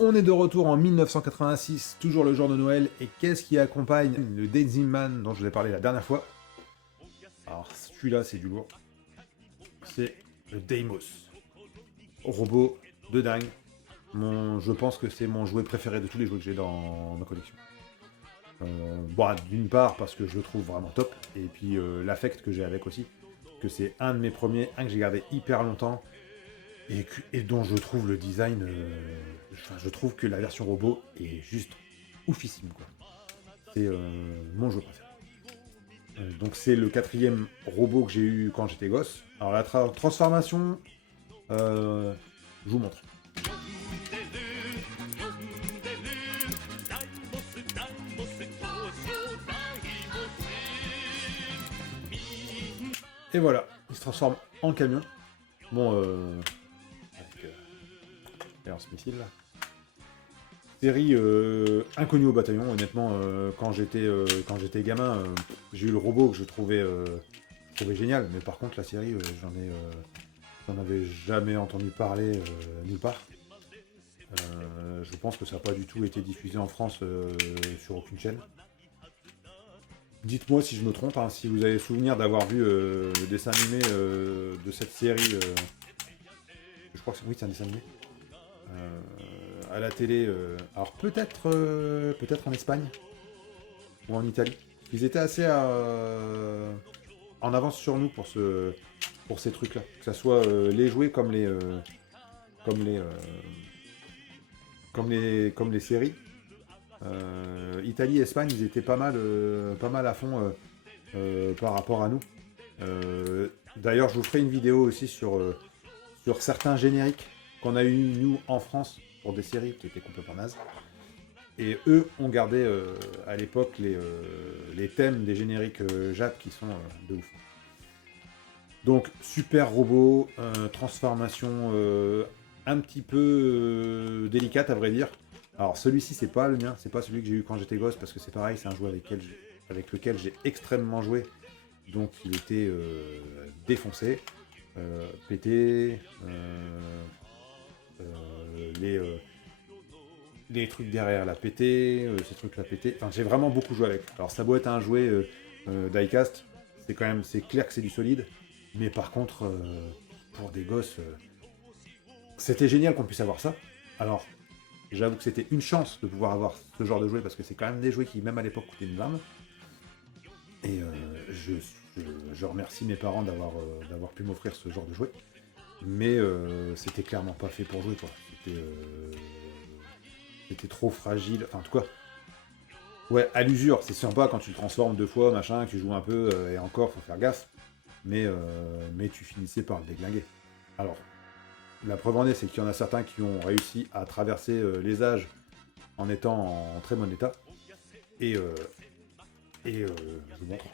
On est de retour en 1986, toujours le jour de Noël, et qu'est-ce qui accompagne le Daisy Man dont je vous ai parlé la dernière fois? Alors celui-là c'est du lourd, c'est le Deimos, robot de dingue. Je pense que c'est mon jouet préféré de tous les jouets que j'ai dans ma collection. Bon, d'une part parce que je le trouve vraiment top, et puis l'affect que j'ai avec aussi, que c'est un de mes premiers, un que j'ai gardé hyper longtemps, et dont je trouve le design, je trouve que la version robot est juste oufissime, quoi. C'est mon jeu préféré. Donc c'est le quatrième robot que j'ai eu quand j'étais gosse. Alors la transformation, je vous montre. Et voilà, il se transforme en camion. Bon, avec lance-missile là. Série inconnue au bataillon, honnêtement, quand j'étais gamin, j'ai eu le robot que je trouvais génial, mais par contre la série, j'en avais jamais entendu parler nulle part. Je pense que ça n'a pas du tout été diffusé en France sur aucune chaîne. Dites-moi si je me trompe, hein, si vous avez souvenir d'avoir vu le dessin animé de cette série, je crois que oui, c'est un dessin animé, à la télé, alors peut-être en Espagne ou en Italie. Ils étaient assez en avance sur nous pour ces trucs-là, que ce soit les jouets comme les, euh, comme les séries. Italie et Espagne, ils étaient pas mal à fond par rapport à nous. D'ailleurs, je vous ferai une vidéo aussi sur certains génériques qu'on a eu nous en France pour des séries qui étaient complètement nazes. Et eux ont gardé à l'époque les thèmes des génériques Jap qui sont de ouf. Donc super robot, transformation un petit peu délicate à vrai dire. Alors celui-ci c'est pas le mien, c'est pas celui que j'ai eu quand j'étais gosse parce que c'est pareil, c'est un jouet avec lequel j'ai extrêmement joué. Donc il était défoncé, pété, les trucs derrière la pété, ces trucs la pété. Enfin j'ai vraiment beaucoup joué avec. Alors ça doit être un jouet diecast, c'est clair que c'est du solide, mais par contre pour des gosses, c'était génial qu'on puisse avoir ça. Alors j'avoue que c'était une chance de pouvoir avoir ce genre de jouet parce que c'est quand même des jouets qui, même à l'époque, coûtaient une blinde. Et je remercie mes parents d'avoir pu m'offrir ce genre de jouet. Mais c'était clairement pas fait pour jouer, quoi. C'était trop fragile. Enfin, en tout cas, ouais, à l'usure, c'est sympa quand tu le transformes deux fois, machin, que tu joues un peu, et encore, faut faire gaffe. Mais tu finissais par le déglinguer. Alors, la preuve en est, c'est qu'il y en a certains qui ont réussi à traverser les âges en étant en très bon état. Et je vous montre.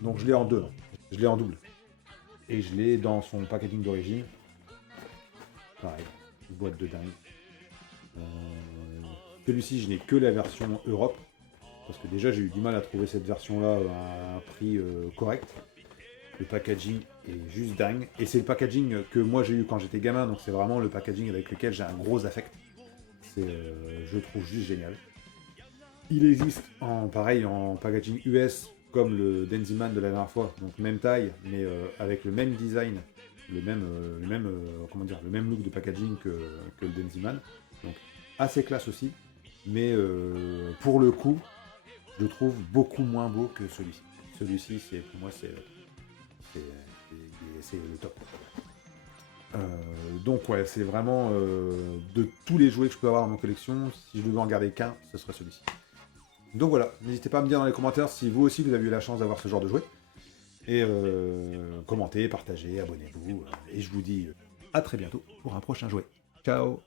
Donc je l'ai en deux, hein. Je l'ai en double. Et je l'ai dans son packaging d'origine. Pareil, une boîte de dingue. Celui-ci, je n'ai que la version Europe. Parce que déjà, j'ai eu du mal à trouver cette version-là à un prix correct. Le packaging est juste dingue. Et c'est le packaging que moi j'ai eu quand j'étais gamin. Donc c'est vraiment le packaging avec lequel j'ai un gros affect. Je le trouve juste génial. Il existe pareil en packaging US comme le Denziman de la dernière fois, donc même taille, mais avec le même design, comment dire, le même look de packaging que le Denziman. Donc assez classe aussi, mais pour le coup, je le trouve beaucoup moins beau que celui-ci. Celui-ci, pour moi, c'est le top. Donc ouais, c'est vraiment de tous les jouets que je peux avoir dans ma collection, si je devais en garder qu'un, ce serait celui-ci. Donc voilà, n'hésitez pas à me dire dans les commentaires si vous aussi vous avez eu la chance d'avoir ce genre de jouet. Et commentez, partagez, abonnez-vous. Et je vous dis à très bientôt pour un prochain jouet. Ciao!